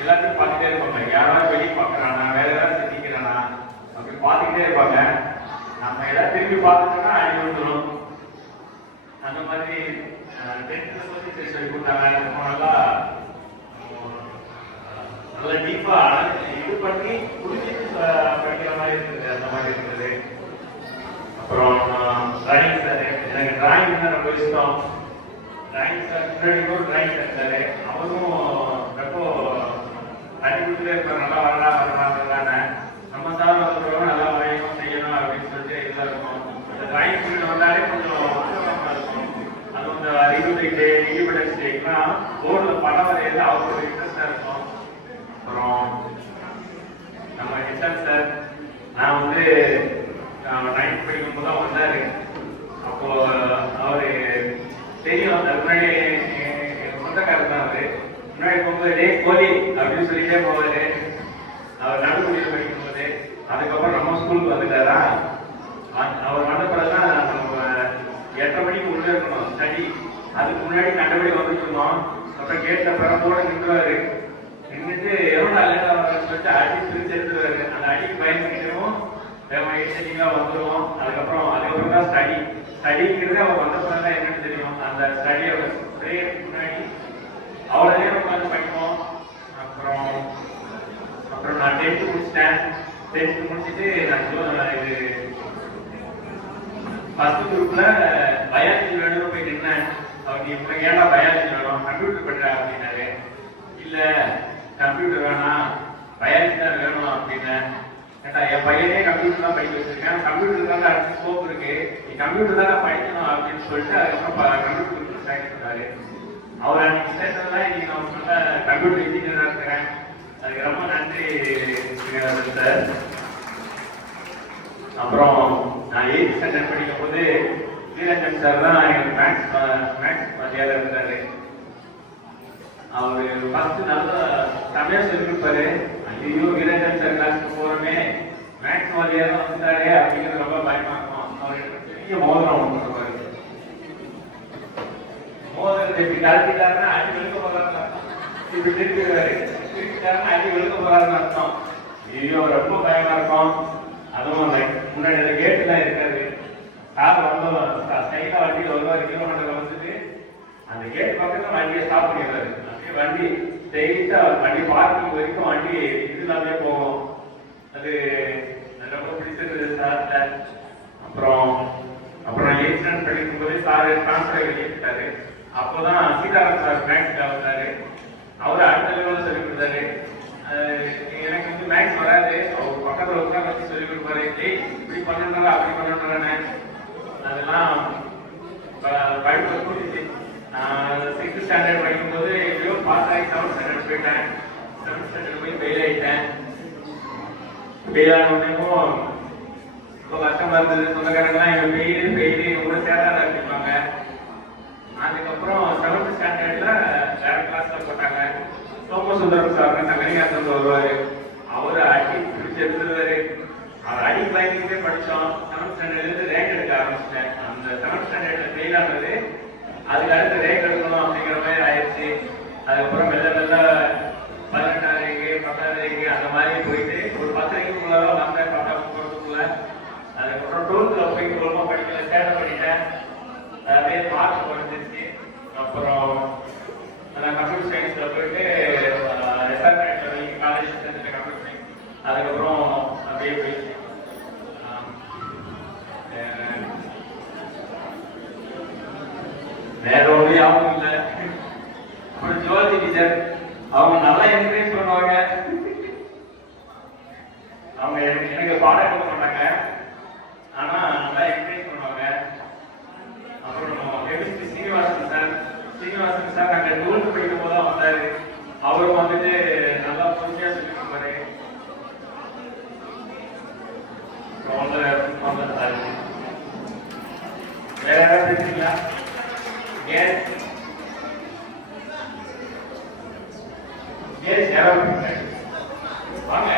எல்லாத்தையும் பார்த்துட்டே இருப்பாங்க. யாராவது வெளியே பார்க்குறானா, வேற ஏதாவது சிந்திக்கிறானா அப்படி பார்த்துக்கிட்டே இருப்பாங்க. நம்ம ஏதாவது திரும்பி பார்த்துட்டோம்னா அடி வந்துடும். அந்த மாதிரி 10th சோசியல் சொல்லி கொடுத்தாங்க. நல்லா நல்லா டீப்பா இது பண்ணி புரிஞ்சுட்டு படிக்கிற மாதிரி இருக்குது. அந்த மாதிரி இருக்குது. அப்புறம் டிராயிங் சார், எனக்கு டிராயிங் தான் ரொம்ப இஷ்டம். டிராயிங் சார் முன்னாடி கூட டிராயிங் சார் இருந்தாரு. அவரும் ரொம்ப தண்ணி கொடுத்துட்டே இருப்பார், நல்லா வரலான்னு. நம்ம சார் வந்து நல்லா வரையணும் செய்யணும் அப்படின்னு சொல்லிட்டு இதெல்லாம் இருக்கும். அந்த டிராயிங் பீரியட் வந்தாலே கொஞ்சம் இருக்கும். அது இந்த ரிபப்ளிக் டே, இண்டிபெண்டன்ஸ் டேக்குலாம் போர்டில் படம் வரையிறது அவருக்கு இன்ட்ரெஸ்டாக இருக்கும். அப்புறம் நம்ம ஹெச்எம் சார், நான் வந்து 9th படிக்கும்போது தான் வந்தார். அப்போ அவரு தெரியும், அதுக்கு முன்னாடி சொந்தக்காரர் தான் அவரு. முன்னாடி போகும்போது டே கோலி அப்படின்னு சொல்லிட்டே போவாரு. அவர் நடுப்பள்ளியில் படிக்கும்போது, அதுக்கப்புறம் நம்ம ஸ்கூலுக்கு வந்துட்டாரா, அவர் வந்த பிறகுதான் நம்ம 8:30 மணிக்கு உள்ள இருக்கணும் ஸ்டடி. அதுக்கு முன்னாடி கண்டபடி வந்துட்டு இருந்தோம். அப்புறம் கேட்ட பிறகு போட நின்றுவாரு. நின்றுட்டு எவ்வளோ சொல்லிட்டு அடி பிரிச்சு எடுத்துருவாரு. அந்த அடிக்கு பயந்துக்கிட்டவும் எக்ஸைட்டிங்காக வந்துடுவோம். அதுக்கப்புறம் தான் ஸ்டடிங்கிறது அவர் வந்த பிறகு தான் என்னன்னு தெரியும். அந்த ஸ்டடியோட ப்ரேயருக்கு முன்னாடி அவ்வளோ நேரம் உட்காந்து படிப்போம். அப்புறம் நான் 10th முடிச்சிட்டேன். 10th முடிச்சுட்டு நான் இது ஃபர்ஸ்ட் குரூப்ல பயாலஜி வேணும்னு போய் நின்னேன். அவர் இப்போ ஏன்னா பயாலஜி வேணும், கம்ப்யூட்டர் பண்றேன் அப்படின்னாரு. இல்லை கம்ப்யூட்டர் வேணாம், பயாலஜி தான் வேணும் அப்படின்னு. ஏட்டா என் பையனே கம்ப்யூட்டர் தான் படிக்க வச்சிருக்கேன், கம்ப்யூட்டர் தான் அடுத்த ஸ்கோப் இருக்கு, நீ கம்ப்யூட்டர் தான் படிக்கணும் அப்படின்னு சொல்லிட்டு அதுக்கப்புறம் கம்ப்யூட்டர் சேர்க்க சொன்னாரு. அவர் அன்னைக்கு சேர்த்ததுதான் இன்னைக்கு நான் சொன்ன கம்ப்யூட்டர் இன்ஜினியராக இருக்கிறேன். அதுக்கு ரொம்ப நன்றி சார். அப்புறம் நான் 8th ஸ்டாண்டர்ட் படிக்கும் போது வீரஞ்சன் சார் தான் எனக்கு மேக்ஸ் மதியாத இருந்தாரு. அவரு ஃபர்ஸ்ட் நல்ல தமிழ் சொல்லி கொடுப்பாரு. ஐயோ வீரஞ்சன் சார் கிளாஸ்க்கு போறோமே, மேக்ஸ் மதியாத வந்துட்டாரு அப்படிங்கிறது ரொம்ப பயமா இருக்கும். அவர் எனக்கு பெரிய மோதிரம் ஒன்று சொல்லுவாரு. மோதிரத்தை இப்படி கலத்திட்டாருன்னா அடி வெளுக்க போறாருன்னு அர்த்தம். இப்படி திருப்பிடுவாரு, திருப்பிட்டாருன்னா அடி வெளுக்க போறாருன்னு அர்த்தம். ஐயோ ரொம்ப பயமா இருக்கும். அதுவும் முன்னாடி அந்த கேட்டு தான் இருக்காது. கார் வந்தோம் சைடா வண்டியில் வருவார், கிலோமீட்டர்ல வந்துட்டு அந்த கேட் பக்கத்துல வண்டியை ஸ்டாப் பண்ணிடுறாரு. அப்படியே வண்டி ஸ்ட்ரெயிட்டா வண்டி பார்க்கிங் வரைக்கும் வண்டி இது இல்லாமே போகும். அது ரொம்ப பிடிச்சிருந்தது சார்ல. அப்புறம் 8th ஸ்டாண்டர்ட் படிக்கும் போதே சார் டிரான்ஸ்ஃபர் ஏற்றிட்டாரு. அப்போதான் சீதாராம் சார் மேக்ஸ் வந்தாரு. அவரு அடுத்த லெவலில் சொல்லிக் கொடுத்தாரு. எனக்கு வந்து மேக்ஸ் வராது, அவர் பக்கத்தில் உட்கார வச்சு சொல்லிக் கொடுப்பாரு. இப்படி பண்ணணும்னா அப்படி பண்ணணும்னு அதெல்லாம் படிப்பு கூட்டிச்சு. 6th ஸ்டாண்டர்ட் படிக்கும்போது எப்படியோ பாஸ் ஆகி 7th ஸ்டாண்டர்ட் போயிட்டேன். 7th ஸ்டாண்டர்ட் போய் ஃபெயில் ஆகிட்டேன். ஃபெயில் ஆனோடனேயும் ரொம்ப கஷ்டமா இருந்தது. சொந்தக்காரங்களாம் எங்க ஃபெயிலு கூட சேராத இருப்பாங்க. அதுக்கப்புறம் 7th ஸ்டாண்டர்ட்ல வேற கிளாஸ்ல போட்டாங்க. சோமசுந்தரம் சார் தங்கனிகாசன் வருவாரு. அவரு அடி பிடிச்சி எடுத்துருவாரு. அவர் அடி பயந்துட்டே படித்தோம். 7th ஸ்டாண்டர்ட்லேருந்து ரேங்க் எடுக்க ஆரம்பிச்சிட்டேன். அந்த 7th ஸ்டாண்டர்ட்ல ஃபெயில் ஆனது அதுக்கு அடுத்து ரேங்க் எடுக்கணும் அப்படிங்கிற மாதிரி ஆயிடுச்சு. அதுக்கப்புறம் மெல்ல 18வது ரேங்கு 10வது ரேங்கு அந்த மாதிரி போயிட்டு ஒரு 10 ரேங்குக்குள்ள வந்தேன். 10வது போகிறதுக்குள்ள அதுக்கப்புறம் 12th போயிட்டு ரொம்ப படிக்கல, சேட்டை பண்ணிட்டேன். அதே மார்க் குறைஞ்சிருச்சு. அப்புறம் நான் கம்ப்யூட்டர் சயின்ஸ்ல போயிட்டு காலேஜ் சேர்ந்துட்டு கம்ப்யூட்டர் சயின்ஸ். அதுக்கப்புறம் அப்படியே போயிடுச்சு. வேற ஒன்றும் யாரும் இல்லை. அப்புறம் ஜுவாலஜி டீச்சர், அவங்க நல்லா என்கரேஜ் பண்ணுவாங்க. அவங்க எனக்கு பாடம் எடுக்க மாட்டாங்க, ஆனா நல்லா என்கரேஜ் பண்ணுவாங்க. அப்புறம் கெமிஸ்ட்ரி சீனிவாசன் சார் நாங்க 12th படிக்கும் போது தான் வந்தாரு. அவரும் வந்துட்டு நல்லா பொறுமையா சொல்லி கொடுப்பாரு. வேற யாராவது பேசுறீங்களா? யாராவது வாங்க.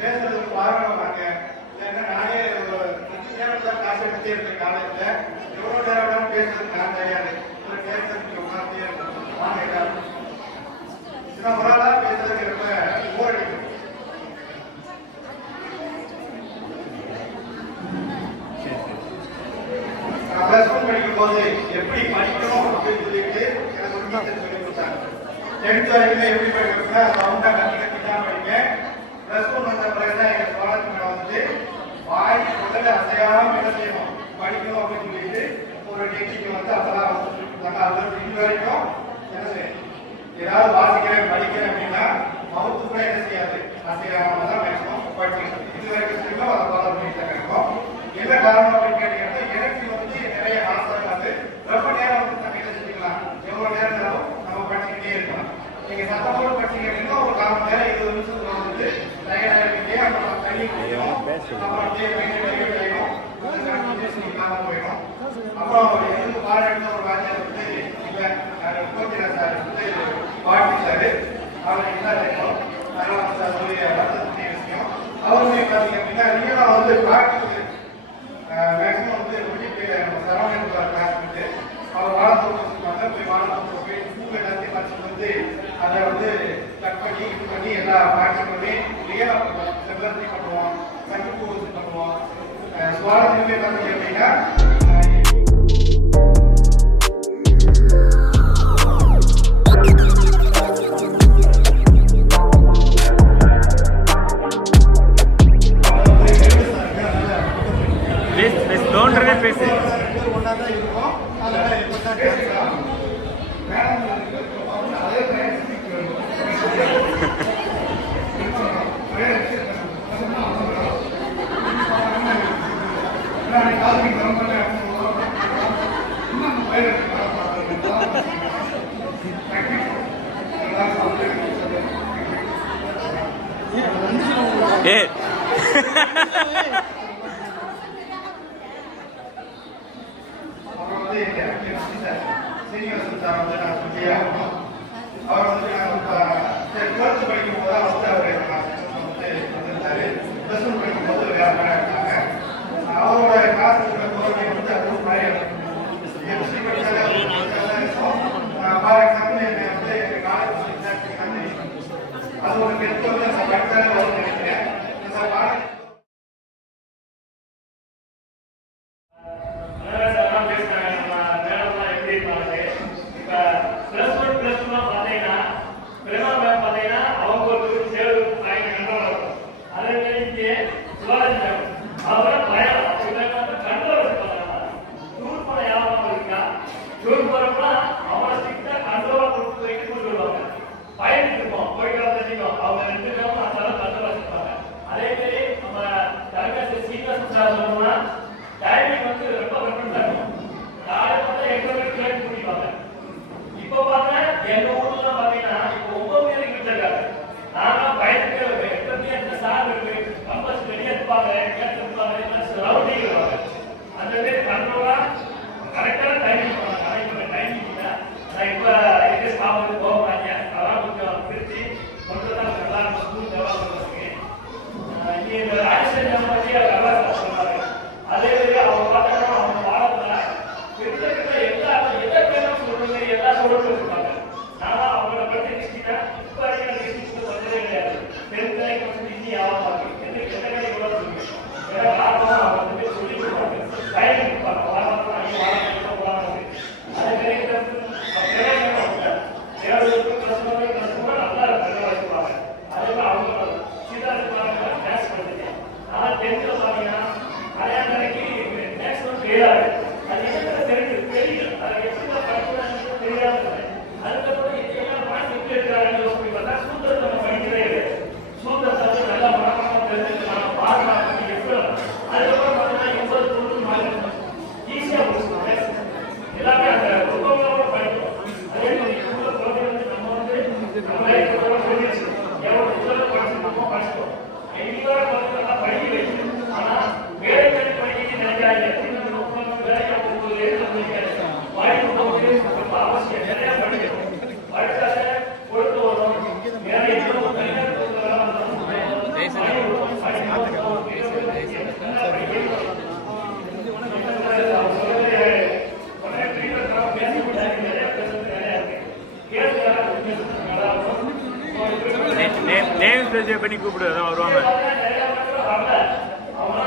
பேசுறதுக்கு காரணம் நாங்க இல்லைன்னா நானே ஒரு 5 நேரம் தான் காசு எடுத்தே இருந்தேன். காலேஜ்ல எவ்வளவு நேரம் பேசுறதுக்கு நான் தயாரு. பேசுறதுக்கு உட்கார்ந்தே வாங்க எல்லாரும். சின்ன ஒரு ஆளா பேசுறதுக்கு ரொம்ப போர் அடிக்கும். பிளஸ் ஒன் படிக்கும் போது எப்படி படிக்கணும் அப்படின்னு சொல்லிட்டு எனக்கு ஒரு டீச்சர் சொல்லி கொடுத்தாங்க. 10th வரைக்கும் எப்படி படிக்கணும்னா சவுண்டா கட்டி தான் படிப்பேன். பிளஸ் ஒன் வந்த பிறகுதான் எங்க காலேஜ் மேல வந்துட்டு வாய் முதல்ல அசையாம என்ன செய்யணும் படிக்கணும் அப்படின்னு சொல்லிட்டு ஒரு டெக்னிக் வந்து அப்பதான் வந்து சொல்லி கொடுத்தாங்க. அது இது வரைக்கும் என்னது ஏதாவது வாசிக்கிறேன் படிக்கிறேன் அப்படின்னா மவுத்து கூட என்ன செய்யாது அசையாம தான் மேக்ஸிமம் படிக்கணும். இது வரைக்கும் சொல்லியும் அதை ஃபாலோ பண்ணிட்டு இருக்கோம். என்ன காரணம் அப்படின்னு கேட்டீங்கன்னா எனக்கு வந்து நிறைய ஆசை இருக்காது. ரொம்ப நேரம் வந்து நம்ம என்ன செஞ்சுக்கலாம், எவ்வளவு நேரம் இருந்தாலும் நம்ம படிச்சுக்கிட்டே இருக்கலாம். நீங்க சத்தமோடு படிச்சீங்க அப்படின்னா ஒரு 1/4 மணி நேரம் 20 நிமிஷத்துல வந்து டயர்டா இருக்கீங்க, அப்புறம் தண்ணி குடிக்கணும், அப்புறம் அப்படியே போயிடும் போயிடும். அப்புறம் எதுக்கு பாடம் எடுத்த ஒரு வாத்தியார் வந்து இல்ல கோச்சிரா சார் வந்து பாட்டி சார் அவர் என்ன இருக்கும் அதெல்லாம் சார் சொல்லி விஷயம் அவருமே பார்த்தீங்க அப்படின்னா ரியலா வந்து ப்ராக்டிக்கல் மேக்ஸிமம் வந்து சரௌண்டிங் கிளாஸ் வந்து அவர் வாழத்தோடு வச்சுருப்பாங்க. போய் வாழத்தோடு போய் ஸ்கூல் எல்லாத்தையும் படிச்சு வந்து அதை வந்து கட் பண்ணி இது பண்ணி எல்லா ப்ராக்டிஸ் பண்ணி ரியலாக பண்ணுவோம். செல்லத்தி பண்ணுவோம், கட்டுப்பூ வச்சு பண்ணுவோம். சுவாரஸ்யமே பார்த்தீங்க அப்படின்னா தோன்றதே பேசு ஒன்றா தான் இருக்கும். அதனால எப்போ பேசலாம் ஏ சீனியர் சார் வந்து நான் சொல்லியே ஆகணும். அவர் வந்து நான் 12th படிக்கும் போது தான் வந்து அவர் வந்து வந்திருந்தாரு. ப்ளஸ் ஒன் படிக்கும் போது வேற மாதிரி இருந்தாங்க. அவரோட கிளாஸ் போது வந்து அதுவும் மாதிரி எம்சி படிச்சாலே இருக்கும். ஃபார் எக்ஸாம்பிள் என்னை வந்து காலேஜ் அது ஒரு 10th வந்து நான் படித்தாலே வரும்னு நினைக்கிறேன். நேம் சேவ் பண்ணி கூப்பிடு, அதான் வருவாங்க. அவங்க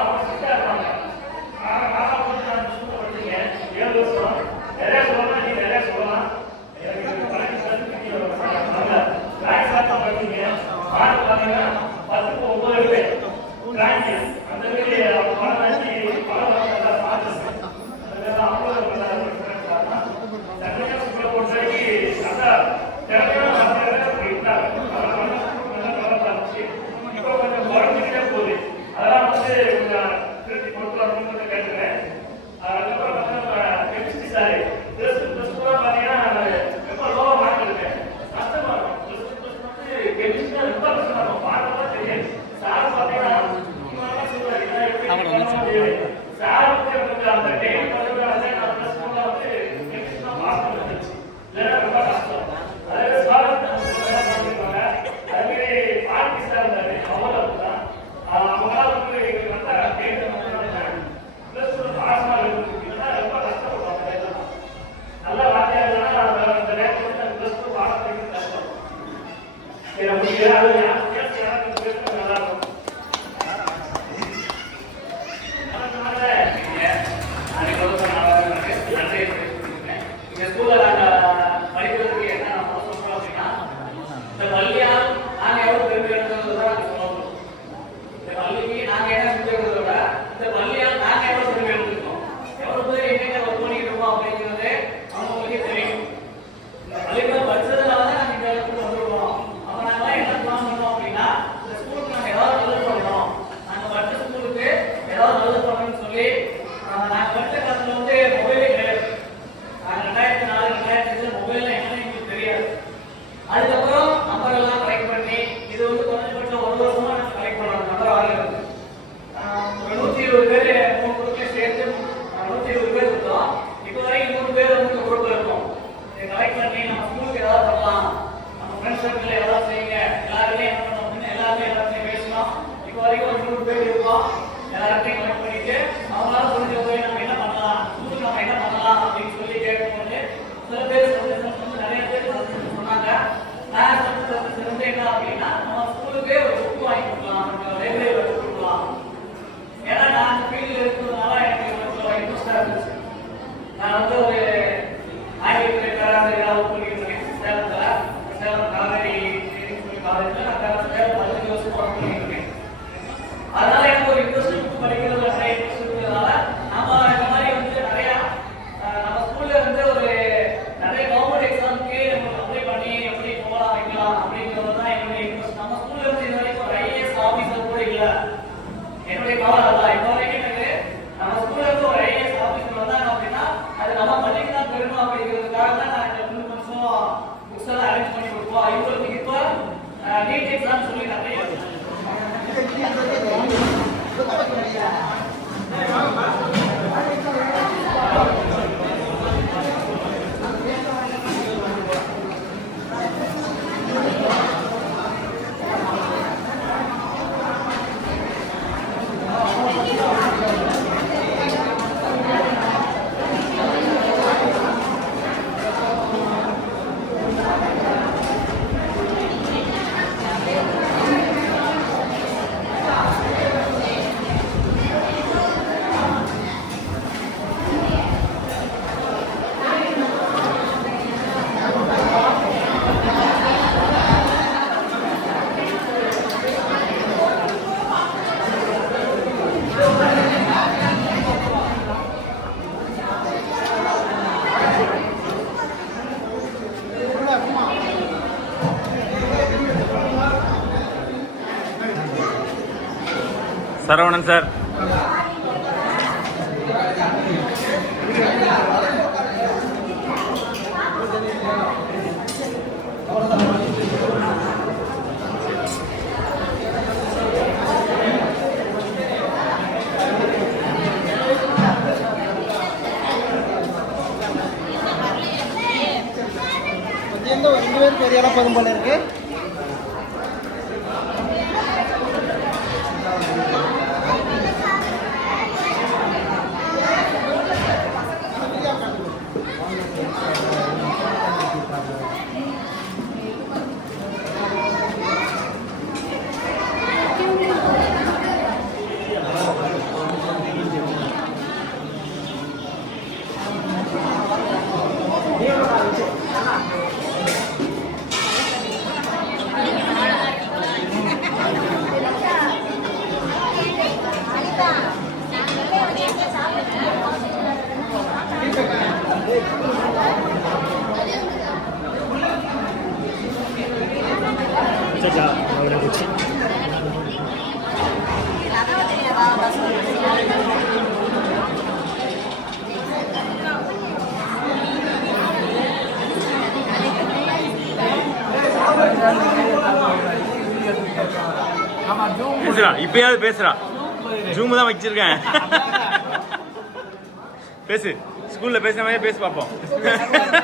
திறமையான ஆசிரியர்கள் இருந்தாங்க. அதெல்லாம் நல்லா கவனம் இருந்துச்சு. இப்போ கொஞ்சம் குறைஞ்சிக்கிட்டே போகுது. அதெல்லாம் வந்து கொஞ்சம் திருத்தி கொண்டு வரணும்னு கொஞ்சம் கேட்டுக்கிறேன். அதுக்கப்புறம் பார்த்தீங்கன்னா கெமிஸ்ட்ரி சார் ப்ளஸ் டூலாம் பார்த்தீங்கன்னா ரொம்ப லோவாக மார்க் எடுத்தேன். கஷ்டமாக இருக்கும். ப்ளஸ் வந்து கெமிஸ்ட்ரி ரொம்ப கஷ்டமாக இருக்கும். பார்க்கலாம் தெரியாது. சார் பார்த்தீங்கன்னா சொல்லுவாரு சார் வந்து எனக்கு அந்த டேட் பண்ணுறது நான் ப்ளஸ் டூவில் வந்து கெமிஸ்ட்ரி தான் பாஸ் பண்ணிருந்துச்சு. இல்லைன்னா ரொம்ப கஷ்டம். அதே சார் பண்ணிருப்பாங்க. அதுமாரி பார்ட்டி சார் இருந்தாரு. அவங்களும் அப்படிதான். அவங்களாம் வந்து எங்களுக்கு நல்லா டேட் ப்ளஸ் டூ பாஸ் ஆகுதுன்னா ரொம்ப கஷ்டப்படுவாங்க. நல்லா வாத்தியார் அந்த நேரத்தில் வந்து அந்த ப்ளஸ் டூ பாஸ் பண்ணி கஷ்டம். நமக்கு ஏதாவது யாரும் பேசுறது நல்லா இருக்கும். இந்த ஸ்கூல்ல நாங்க படிக்கிறதுக்கு என்ன நம்ம சொல்றோம் அப்படின்னா இந்த பள்ளியால் நாங்க எவ்வளவு பெருமை எடுக்கிறதா சொல்லணும். இந்த பள்ளிக்கு நாங்க என்ன செஞ்சுக்கிறத விட இந்த பள்ளியால் நாங்க எவ்வளவு பெருமை எடுத்துக்கோம், எவ்வளவு பேர் எங்க ஒரு பண்ணிட்டு இருக்கோம் அப்படிங்கிறது அவங்களுக்கே தெரியும். இந்த பள்ளிக்கூடம் படிச்சதுனால தான் நாங்க இந்த இடத்துக்கு வந்துருக்கோம். அப்ப நாங்க என்ன பிளான் பண்ணோம் அப்படின்னா இந்த ஸ்கூலுக்கு நாங்க ஏதாவது நல்லது பண்ணணும், நாங்க படிச்ச ஸ்கூலுக்கு ஏதாவது நல்லது பண்ணணும்னு சொல்லி நாங்க படிச்ச காலத்துல வந்து மொபைலே கிடையாது. 2004 2005 மொபைல்ல என்னன்னு எங்களுக்கு தெரியாது. அதுக்கப்புறம் நம்பர் எல்லாம் கலெக்ட் பண்ணி இது வந்து கொஞ்சம் ஒரு வருஷமா நாங்கள் கலெக்ட் பண்ணோம். நம்பர் ஆகிறது 120 பேர் 3 குரூப்ல சேர்த்து 120 பேர் இருக்கோம். இப்போ வரைக்கும் 100 பேர் வந்து குரூப்ல இருக்கோம். இதை கலெக்ட் பண்ணி நம்ம ஸ்கூலுக்கு ஏதாவது பண்ணலாம், நம்ம ஃப்ரெண்ட்ஸ் சர்க்கிள் ஏதாவது செய்யுங்க, எல்லாருமே என்ன பண்ணோம் அப்படின்னு எல்லாத்தையும் பேசணும். இப்போ வரைக்கும் ஒரு 100 பேர் இருக்கோம். எல்லாத்தையும் கலெக்ட் பண்ணிட்டு அவங்களால புரிஞ்ச போய் நம்ம என்ன பண்ணலாம், ஸ்கூலுக்கு நம்ம என்ன பண்ணலாம் அப்படின்னு சொல்லி கேட்கும்போது சில பேர் நிறைய பேர் சொன்னாங்க. நான் வந்து என்ன அப்படின்னா நம்ம ஸ்கூலுக்கே ஒரு புக் வாங்கி கொடுக்கலாம், லைப்ரரி வச்சு கொடுக்கலாம். ஏன்னா நான் அந்த ஃபீல்டில் இருக்கிறதுனால எனக்கு கொஞ்சம் இன்ட்ரெஸ்டாக இருந்துச்சு. நான் வந்து ஒரு ஆங்கிலத்துறை பேராசிரியராக பண்ணியிருக்கேன் சேலம் காவேரி காலேஜில். நான் சேலம் 15 வருஷம் ஒர்க் பண்ணியிருக்கேன். அதனால எனக்கு ஒரு இன்ட்ரெஸ்ட் புக் படிக்கிறது நிறைய இன்ட்ரெஸ்ட் இருக்கிறதுனால நம்ம இந்த மாதிரி வந்து நிறைய நம்ம ஸ்கூல்ல வந்து ஒரு நிறைய கவர்மெண்ட் எக்ஸாமுக்கு நம்ம அப்ளை பண்ணி எப்படி போகலாம் வைக்கலாம் அப்படிங்கிறது தான் என்னுடைய இன்ட்ரெஸ்ட். நம்ம ஸ்கூல்ல வந்து இது வரைக்கும் ஒரு ஐஏஎஸ் ஆஃபீஸர் கூட இல்லை. என்னுடைய கவலை அதான். இப்போ வரைக்கும் எனக்கு நம்ம ஸ்கூல்ல இருந்து ஒரு ஐஏஎஸ் ஆஃபீஸர் வந்தாங்க அப்படின்னா அது நம்ம பள்ளிக்கு தான் பெருமை அப்படிங்கிறதுக்காக தான் நான் இந்த 3 வருஷம் புக்ஸ் எல்லாம் அரேஞ்ச் பண்ணி கொடுப்போம். இவங்களுக்கு இப்போ நீட் எக்ஸாம் சொல்லி நிறைய சரவணன் சார். ஒரு 2 பேர் பெரிய போதும் போல இருக்கு. பேசுறா இப்பயாவது பேசுறா ஜூம் தான் வச்சிருக்கேன் பேசு ஸ்கூல்ல பேசுற மாதிரியே பேசி பார்ப்போம்